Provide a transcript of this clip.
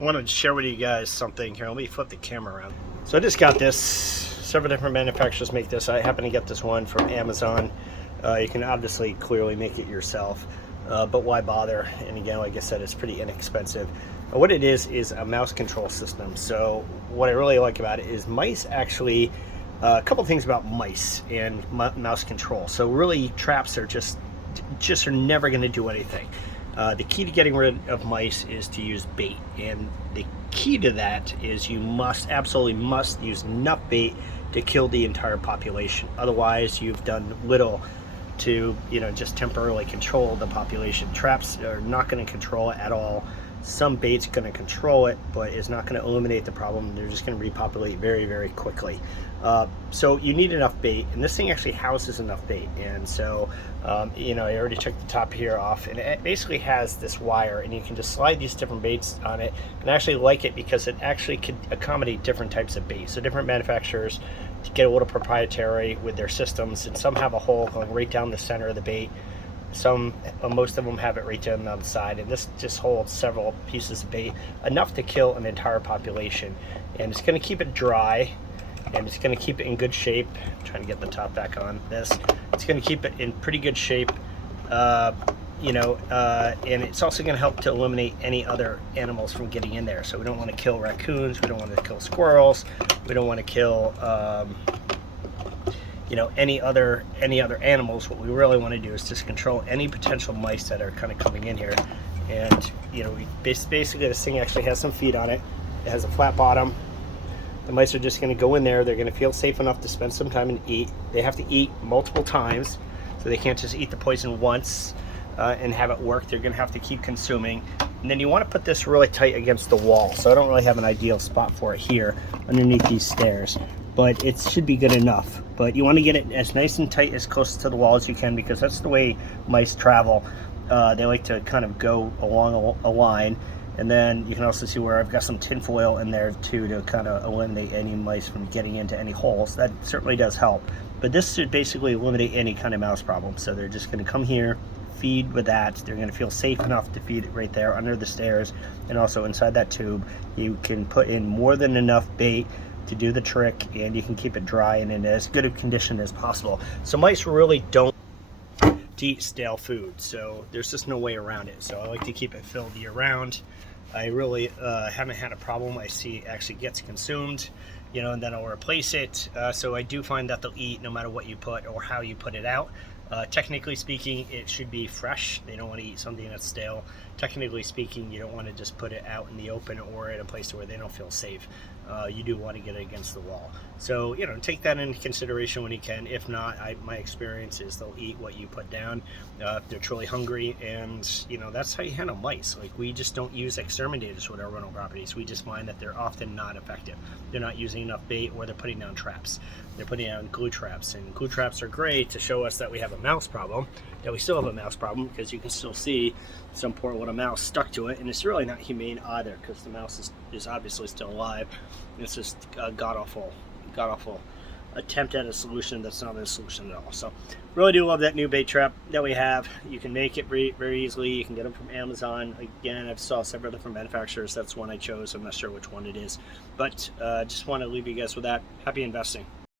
I wanted to share with you guys something here. Let me flip the camera around. So I just got this. Several different manufacturers make this. I happen to get this one from Amazon. You can obviously clearly make it yourself, but why bother? And again, like I said, it's pretty inexpensive. What it is a mouse control system. So what I really like about it is mice actually, a couple things about mice and mouse control. So really traps are just are never going to do anything. The key to getting rid of mice is to use bait, and the key to that is you absolutely must use enough bait to kill the entire population. Otherwise, you've done little to, just temporarily control the population. Traps are not going to control it at all. Some bait's going to control it, but it's not going to eliminate the problem. They're just going to repopulate very, very quickly. So you need enough bait, and this thing actually houses enough bait. And so, I already checked the top here off, and it basically has this wire, and you can just slide these different baits on it. And I actually like it because it actually could accommodate different types of bait. So different manufacturers get a little proprietary with their systems, and some have a hole going right down the center of the bait. Most of them have it right down on the side, and this just holds several pieces of bait, enough to kill an entire population. And it's going to keep it dry, and it's going to keep it in good shape. I'm trying to get the top back on this. It's going to keep it in pretty good shape, and it's also going to help to eliminate any other animals from getting in there. So we don't want to kill raccoons, we don't want to kill squirrels, we don't want to kill any other animals. What we really want to do is just control any potential mice that are kind of coming in here. And basically this thing actually has some feet on it. It has a flat bottom. The mice are just going to go in there. They're going to feel safe enough to spend some time and eat. They have to eat multiple times, so they can't just eat the poison once and have it work. They're going to have to keep consuming. And then you want to put this really tight against the wall. So I don't really have an ideal spot for it here underneath these stairs, but it should be good enough. But you want to get it as nice and tight, as close to the wall as you can, because that's the way mice travel. They like to kind of go along a line. And then you can also see where I've got some tin foil in there too, to kind of eliminate any mice from getting into any holes. That certainly does help. But this should basically eliminate any kind of mouse problem. So they're just going to come here, feed with that. They're going to feel safe enough to feed it right there under the stairs. And also inside that tube, you can put in more than enough bait to do the trick, and you can keep it dry and in as good a condition as possible. So mice really don't eat stale food, so there's just no way around it. So I like to keep it filled year round. I really haven't had a problem. I see it actually gets consumed, and then I'll replace it. So I do find that they'll eat no matter what you put or how you put it out. Technically speaking, it should be fresh. They don't want to eat something that's stale. Technically speaking, you don't want to just put it out in the open or in a place where they don't feel safe. You do want to get it against the wall. So, take that into consideration when you can. If not, my experience is they'll eat what you put down if they're truly hungry. And, that's how you handle mice. Like, we just don't use exterminators with our rental properties. We just find that they're often not effective. They're not using enough bait, or they're putting down traps. They're putting down glue traps. And glue traps are great to show us that we have a mouse problem, that we still have a mouse problem, because you can still see some poor little mouse stuck to it. And it's really not humane either, because the mouse is obviously still alive. It's just a god-awful attempt at a solution that's not a solution at all. So really do love that new bait trap that we have. You can make it very, very easily. You can get them from Amazon. Again, I've saw several different manufacturers. That's one I chose. I'm not sure which one it is, but just want to leave you guys with that. Happy investing.